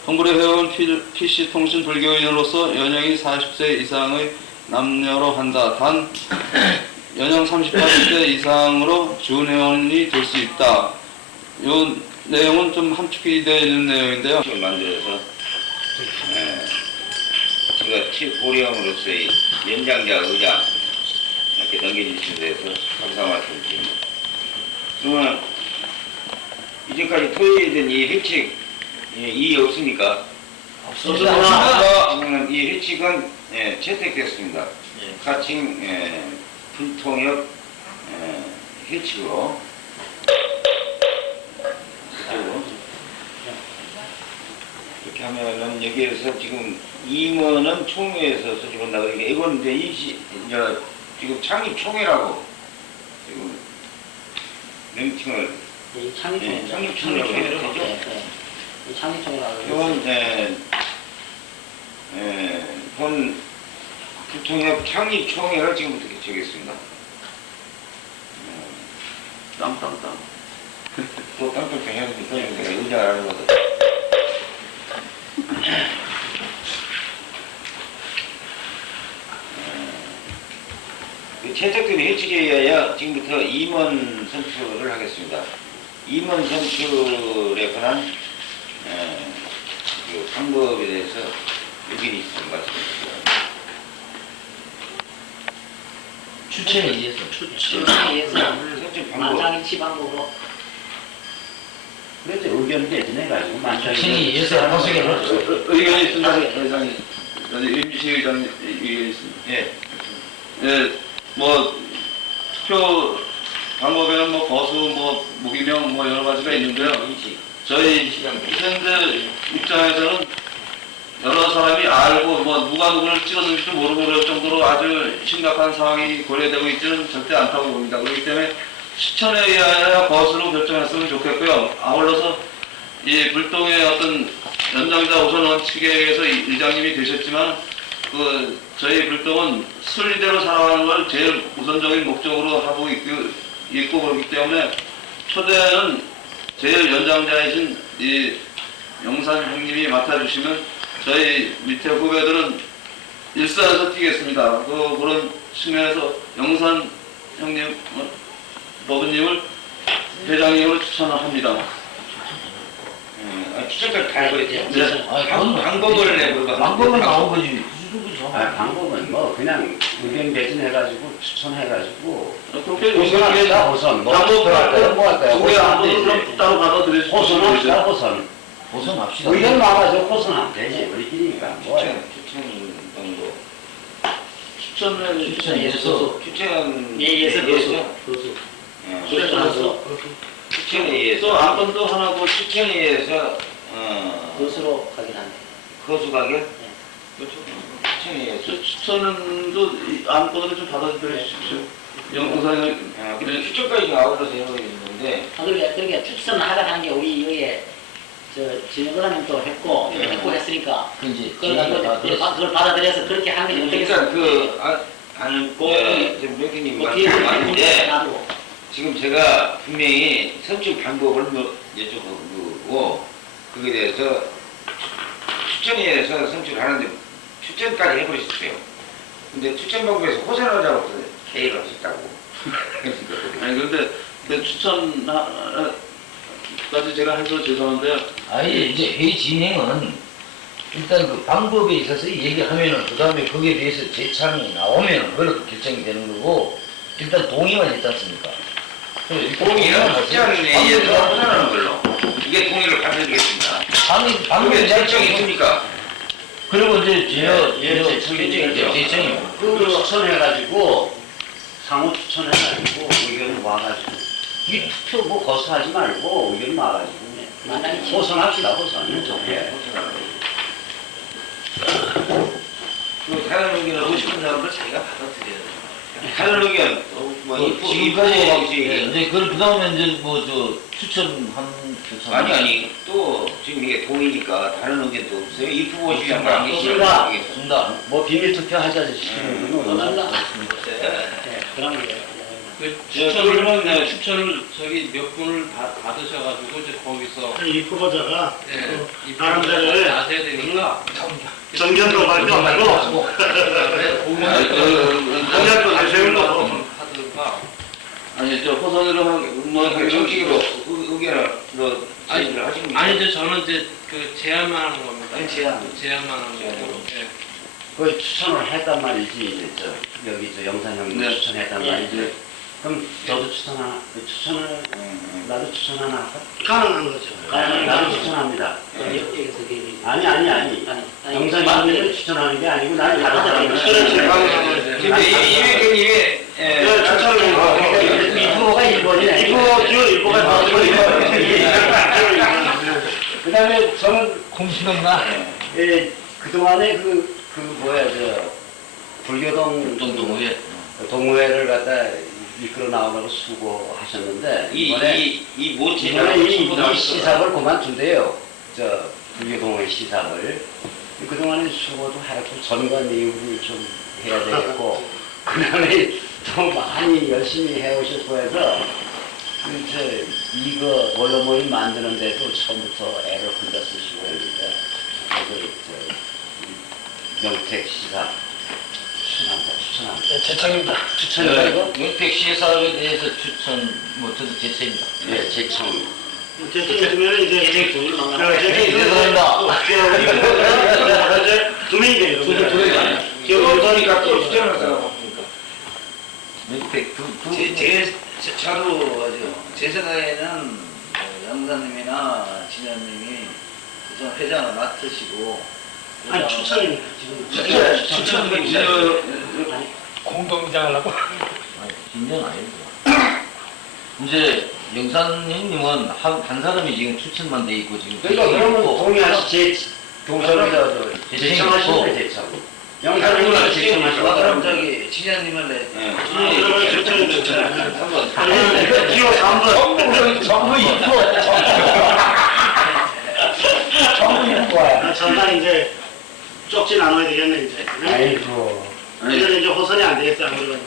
동굴의 회원 PC통신 불교인으로서 연령이 40세 이상의 남녀로 한다. 단 연령 38세 이상으로 준회원이 될 수 있다. 이 내용은 좀 함축이 되어 있는 내용인데요. 을 만들어서 제가 최고령으로서의 연장자 의장 이렇게 넘겨주신 데서 감사 말씀드립니다. 그러면 이제까지 토의된 이 회칙 이의 없으니까 그러면 이 회칙은 채택됐습니다. 가칭 불통역 회칙으로 이렇게 하면은 여기에서 지금 임원은 총회에서 소집한다 그러니까 이건 이제 지금 창립 총회라고 지금 명칭을 창립총회라고 해야 되죠? 이건 본 불통역 창립총회를 지금부터 개최하겠습니다. 땅땅땅. 또 땅땅땅 해야 되니까 의자를 하는 거죠. 채택된 회칙에 의하여 지금부터 임원 선출을 하겠습니다. 임원 선출에 관한 그 방법에 대해서 의견이 있으면 말씀해주세요. 추천에 의해서 선출 방법. 만장이 치방으로 그래서 의견을 내가지고 만장이 추천에 의해서 하소연을 의견이 있습니다. 회장님. 임시 의장님 의견이 있습니다. 예. 예, 뭐 투표 방법에는 뭐 거수, 뭐 무기명, 뭐 여러 가지가 있는데요. 저희 현재 입장에서는 여러 사람이 알고 뭐 누가 누구를 찍었는지도 모르고 그럴 정도로 아주 심각한 상황이 고려되고 있지는 절대 않다고 봅니다. 그렇기 때문에 추천에 의하여 거수로 결정했으면 좋겠고요. 아울러서 이 불동의 어떤 연장자 우선 원칙에 의해서 의장님이 되셨지만 저희 불동은 순리대로 살아가는 걸 제일 우선적인 목적으로 하고 있고 그렇기 때문에 초대는 제일 연장자이신 이 영산 형님이 맡아주시면 저희 밑에 후배들은 일선에서 뛰겠습니다. 그런 측면에서 영산 형님, 버드님을 회장님으로 추천합니다. 추천까지 다 해버렸죠. 네. 방법을 내보고 방법은 나온 거지. 방법은 뭐 그냥 의견 개진해가지고 추천해가지고 그렇게 호선합시다 호선 뭐 할까요? 뭐 할까요? 두개 호선 안 안으로 되지. 따로 받아들이시죠. 호선합시다 호선 벗어납시다. 의견 많아져 호선하면 되지 우리끼리니까 뭐야. 추천 정도. 추천해서 추천 예에서 추천에 의해서 또 안건도 하나 더 추천에 의해서 것으로 가긴 한데. 거수가게 추천에 의해서 추천도 안건을 좀 받아들이십시오. 영상을 근데 추천까지 아울러서 해버리는데 그러니까 추천하라 한 게 우리 여기에 진영그라면 또 했고 했으니까 이제 그걸 받아들여서 그렇게 한 게 그러니까 아는 지금 백기님 뭐 말씀 맞는데 놔두고. 지금 제가 분명히 선출 방법을 여쭤보고 그거에 대해서 추천에 의해서 선출하는데 추천까지 해버리셨어요. 근데 추천 방법에서 호선하자고 계획을 하셨다고. 아니 근데 추천까지 제가 해서 죄송한데 아예 이제 회의 진행은 일단 그 방법에 있어서 얘기하면은 그 다음에 거기에 대해서 재창이 나오면은 그걸로 결정이 되는 거고 일단 동의만 했지 않습니까? 동의는 추천에 의해서 호선하는 걸로 이게 동의를 받아주겠습니다. 방법에 결정이 있습니까? 그리고 이제 제청이죠. 재청이 그 추천해가지고 상호 추천해가지고 의견 와가지고 이 투표 뭐 거스하지 말고 의견 와가지고 호선합시다 호선. 예. 그 다른 의견을 하고 싶은 사람들 자기가 받아들여야 돼요. 다른 의견, 지금까지 방식이 이제 그 다음에 이제 뭐 추천 아니 또 지금 이게 동의니까 다른 의견도 없어요. 이 후보시 양반 안 없습니다. 계시니까 뭐 비밀 투표 하자 시키는 건 그런 게. 추천을 저기 몇 분을 받으셔가지고 이제 거기서 이 후보자가 이 사람들을 아셔야 되니까 정견도 발표하고 공약도 내세우고 하든가. 아니 저 호선으로 뭐 정식으로 의견을 제시를 하십니까? 아니죠. 저는 이제 그 제안만 하는 겁니다. 제안만 하는 제안. 거고. 예. 그 추천을 했단 말이지 이제 여기 영산 형님 네. 추천했단 말이지. 그럼 저도 추천을 나도 추천 하나 할까? 가능한 거죠. 나도 추천합니다. 여기서 아니. 영산 형님을 추천하는 게 아니고 나는 다른 사람을 그렇지. 근데 이회견님의 이 후보가 1번이네. 이거 그 다음에 저는 공신없나? 그동안에 불교동 동호회를 갖다 이끌어 나오려고 수고하셨는데 이번에 이 시사를 그만둔대요. 불교 동호회 시사를. 그동안에 수고도 하고 전관 이후를 좀 해야 되겠고 그 다음에 더 많이 열심히 해오셨고 해서 이거 원로 모임 만드는데도 처음부터 애를 혼자 쓰시고 했는데 영택 시사 추천합니다. 재창입니다. 추천이다 이거? 영택 시사에 대해서 추천 저도 제청입니다. 네, 재청. 재창이면 이제 죄송합니다. 두 명이네요. 그러니까 또 추천을 하잖아. 영택 제 생각에는 영사님이나 진현님이 우선 회장을 맡으시고 아니 추천입니다. 지금 공동장 하려고? 긴장 아니고 이제 영산님은 한 사람이 지금 추천만 돼 있고 지금 그러니까 그러면 동의하시 재청하시면 재청이고 재청. 영사님은 재청하시고 그럼 저기 진현님을 내 기호 3번. 전부 입고 전부 입고 와요. 저는 이제 쪽지 나눠야 되겠네 이제. 아이고. 이제는 이제 호선이 안 되겠어 아무래도.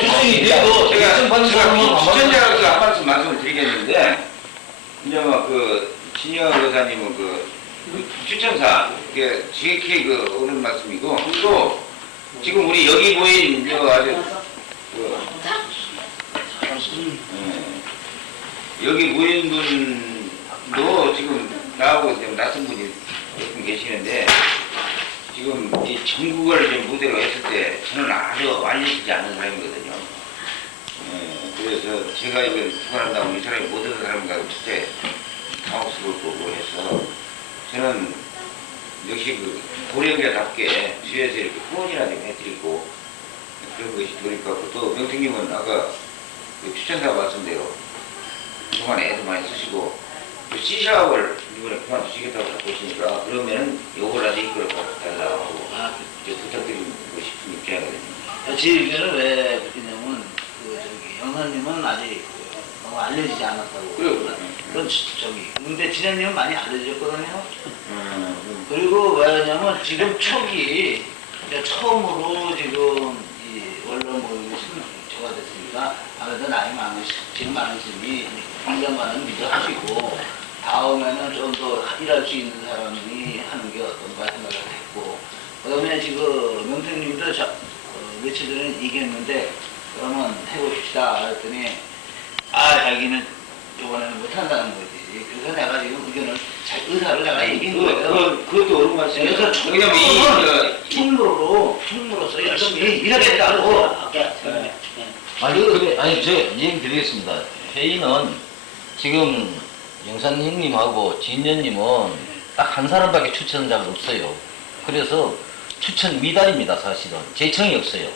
추천이 돼도 제가 추천받는 사람은 추천자로서 한 말씀 말씀을 드리겠는데 이제 뭐그 진여 여사님은 그 추천사 이게 지극히 그 옳은 말씀이고 또 지금 우리 여기 보인 저 아주 그 여기 보인 분도 지금 나하고 지금 낯선 분이 몇 분 계시는데 지금 이 전국을 이제 무대로 했을 때 저는 아주 알려지지 않는 사람이거든요. 그래서 제가 이걸 주관한다고 이 사람이 모든 사람과 첫째 당혹스러울 거고 해서 저는 역시 그 고령자답게 주위에서 이렇게 후원이나 좀 해드리고 그런 것이 도릴 것 같고 또 명태님은 아까 그 추천사 말씀대로 그동안 애도 많이 쓰시고 또 C샵을 이번에 그만두시겠다고 갖고 오시니까 그러면은 요거라도 이끌어 달라고 이제 부탁드리고 싶은 입장이거든요. 제 의견은 왜 그러냐면 그 저기 영사님은 아직 너무 알려지지 않았다고. 그래요. 그건 근데 진현님은 많이 알려졌거든요. 그리고 왜냐면 지금 초기 이제 처음으로 지금 이 원로 모임이 저가 됐으니까 아무래도 나이 지금 많으시니 당장만은 믿어하시고 다음에는 좀 더 일할 수 있는 사람이 하는 게 어떤가 생각을 했고 그다음에 지금 명태님도 며칠 전에 얘기했는데 그러면 해봅시다 그랬더니 자기는 이번에는 못한다는 거지. 그래서 내가 지금 의사를 내가 얘기한 거예요. 그것도 옳은 말씀이에요. 그래서 왜냐면 총무로서 열심히 일하겠다고. 아니 저 얘기 드리겠습니다. 회의는 지금 영사님하고 진현님은 딱 한 사람밖에 추천자가 없어요. 그래서 추천 미달입니다 사실은. 제청이 없어요.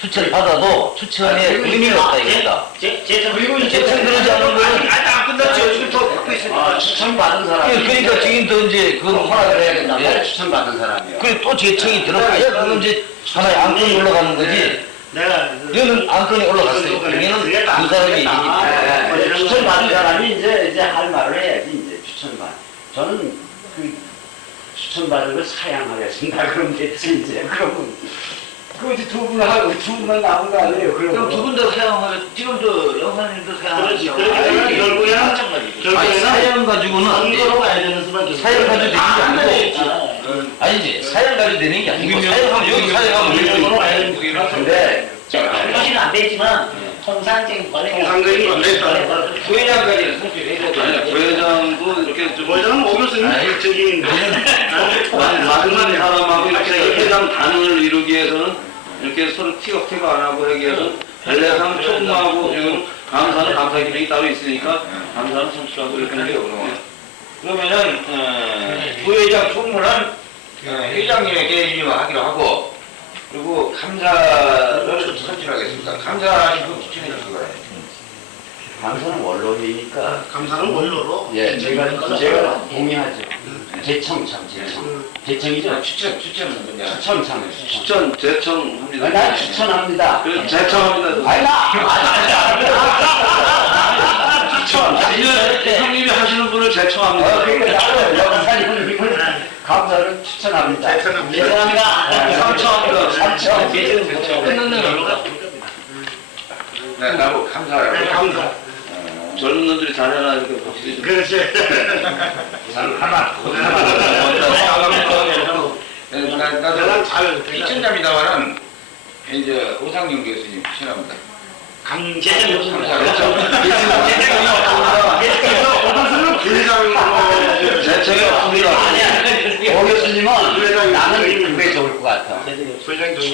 추천 받아도 추천에 의미가 없다 이겁니다. 제청 들어오지 않은 거는 안 끝났죠. 지금 더 받고 있으니까. 추천 받은 사람이. 그러니까 지금 더 이제 그건 허락을 해야 된다. 예, 추천 받은 사람이요. 그리고 또 제청이 들어가야 그럼 이제 하나의 안건이 올라가는 거지. 내가 이거는 안건이 올라갔어요. 여기는 두 사람이 얘기니까. 추천 받은 사람이 이제 할 말을 해야지 이제 추천 받. 저는 그 추천 받은 걸 사양하겠습니다. 그럼 됐지 이제 그러면. 그 이제 두 분만 남은 거 아니에요? 그럼 두 분 다 사용하면 지금도 영사님도 그렇지. 사용하죠. 그러니까 결국에는 아니 사연 가지고는 안 돼. 선거로 가야 되는 수밖에 없어. 사연 가지고 되는 게 아니고 아니지 사연 가지고 되는 게 아니고 사연하면 여기 사연하면 선거로 가야 되는 근데 사실은 안 되지만 통상적인 관례가 통상적인 관례가 부회장까지는 성취해야 돼. 아니 부회장도 이렇게 좀 뭐냐면 오교수님 저기 많은 사람하고 이렇게 회장 단을 이루기 위해서는 이렇게 서로 티격태격 안 하고 하기 위해서는 원래상 총무하고 지금 감사는 감사 기능이 따로 있으니까 감사는 성취하고 이렇게 하는 게 어려워요. 그러면은 부회장 총무는 회장님의 계획을 하기로 하고 그리고 감사를 선출하겠습니다. 감사하신 분 추천해 주시기 바랍니다. 감사는 원로이니까. 감사는 원로로. 예, 제가 동의하죠. 제청 참 제청. 제청이죠. 추천은 뭐냐? 추천 참. 추천, 제청합니다. 난 추천합니다. 그래서 제청합니다. 아니 추천. 형님이 하시는 분을 제청합니다. 그러니까 나는 영사님을 감사를 추천합니다. 죄송합니다. 삼청합니다. 삼청. 끝나는 걸로 네, 나도 감사하라고. 감사. 젊은 놈들이 잘해라 이렇게 보시죠. 그렇지. 나도 잘 시청자입니다만은 이제 오상용 교수님 추천합니다. 강제적 오상수는 부회장으로 제청이 오 교수님은 나는 그게 좋을 것 같아.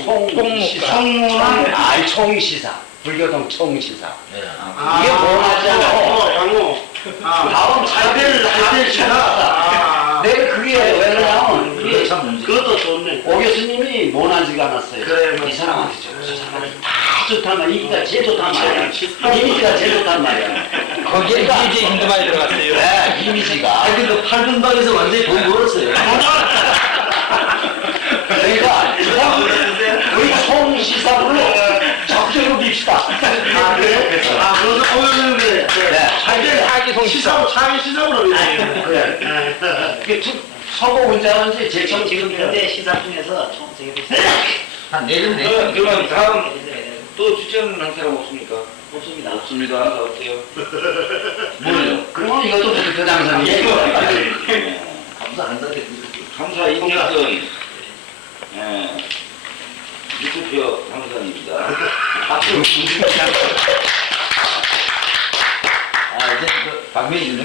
총무는 총시사. 불교동 총시사. 이게 뭐하잖아. 다음 잘될 시사. 내가 그게 왜 그러냐면 그것도 좋네. 오 교수님이 모나지가 않았어요. 그래, 이 사람한테 저 사람한테 다 좋단 말이야. 이미가 제일 좋단 말이야. 이미지가 제일 좋단 말이야. 거기에 이미지에 힘도 많이 들어갔어요. 네, 이미지가. 근데 8분방에서 완전히 돈 벌었어요. 그러니까 우리 총시사로 적극적으로 밉시다. 그래서 오늘은 그래. 네. 사기 시작으로 그래. 그게 서고 운전하는지 지금 현재 시사 중에서 한 내년 그러면 다음 또 추천한 사람 없습니까? 없습니다. 없습니다. 어때요? 뭐예요? 그러면 이것도 대장선이지. 감사한다. 감사 인증은 유투표 당선입니다. 박수. 이제 그 박명희는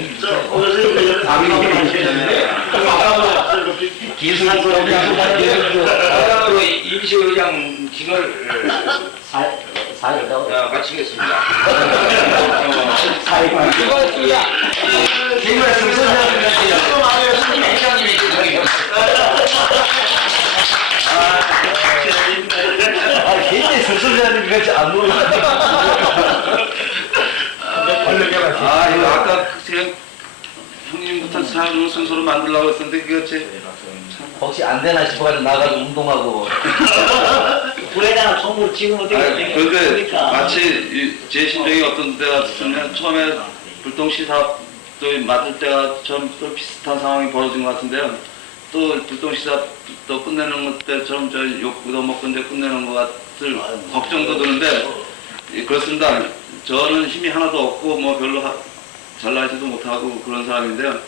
기승한 소리 다음으로 임시의장직을 사회가 마치겠습니다. 수고하셨습니다. 굉장히 수술자님 같이 안 놀라. 이거 아까 그냥 형님부터 참 순서로 만들려고 했었는데 그렇지. 혹시 안 되나 싶어가지고 나가서 운동하고. 부회장 선물 지금 어떻게 그런데 됩니까? 마치 제 심정이 어떤 때가 있으면 처음에 불똥시 사업도 맡을 때가 좀 또 비슷한 상황이 벌어진 것 같은데요. 또 불똥시 사업도 끝내는 것 때처럼 저 욕구도 먹고 이제 끝내는 것 같을 걱정도 드는데 그렇습니다. 저는 힘이 하나도 없고 뭐 별로 잘나지도 못하고 그런 사람인데요.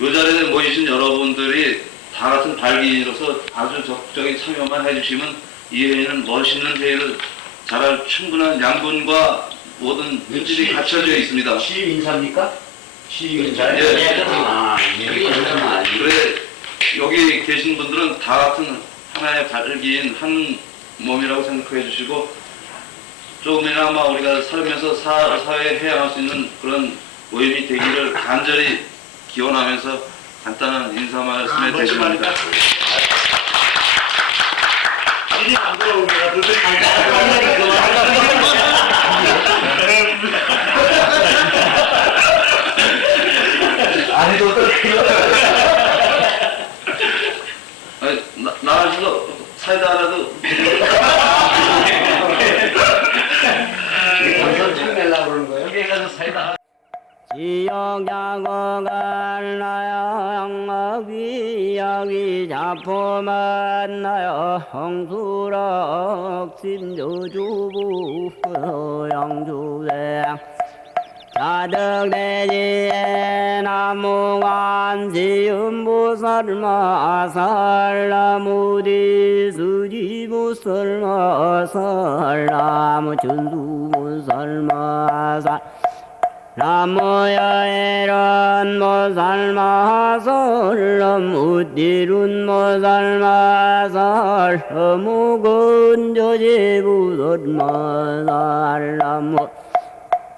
이 자리에 모이신 여러분들이 다 같은 발기인으로서 아주 적극적인 참여만 해주시면 이 회의는 멋있는 회의를 잘할 충분한 양분과 모든 물질이 갖춰져 있습니다. 취임 인사입니까? 취임 인사. 예. 그래. 그래 여기 계신 분들은 다 같은 하나의 발기인 한 몸이라고 생각해 주시고 조금이나마 우리가 살면서 사회에 해양할 수 있는 그런 모임이 되기를 간절히 기원하면서 간단한 인사 말씀에 대신합니다. 이게 안 들어온 것 같은데. 안 해도 나가셔서 사이다 하나도 당선 참여하려고 그러는 거예요? 여기 가서 살다. 지역야고갈나요 여기 자포 만나요 홍수럭 심조주부 영주대 자덕대지에 나무관 지음보살마 살나무디 수지보살마 살나무 준수보살마 살 나무야에런 모살마설 나무띠룬 모살마설 나무근조지부설마살 나무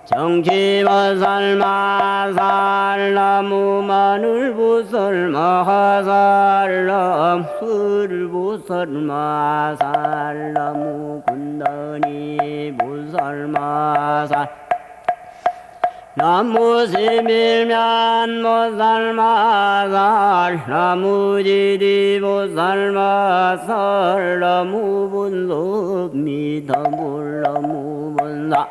정치마살마살 나무 마늘보살마살 나무 술보살마살 나무 군다니 보살마살 나무 시밀면 모살마살 나무 지디 모살마살 나무 분석 미다물 나무 본사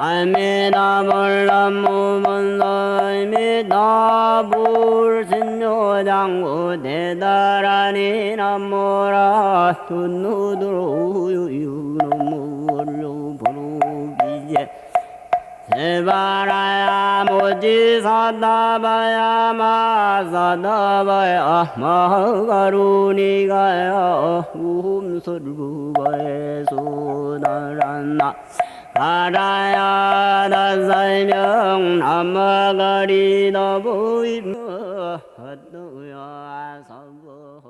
알미나물 나무 본사 알미나물 신묘장구 대다라니 나무라 tunnu드로 유유노무로 보루비제 세바라야 모지 사다바야 마사다바야 마가루니가야 우흠설부바에 소나란나 가라야 다살명 남마가리 너보이며 헛누야 사보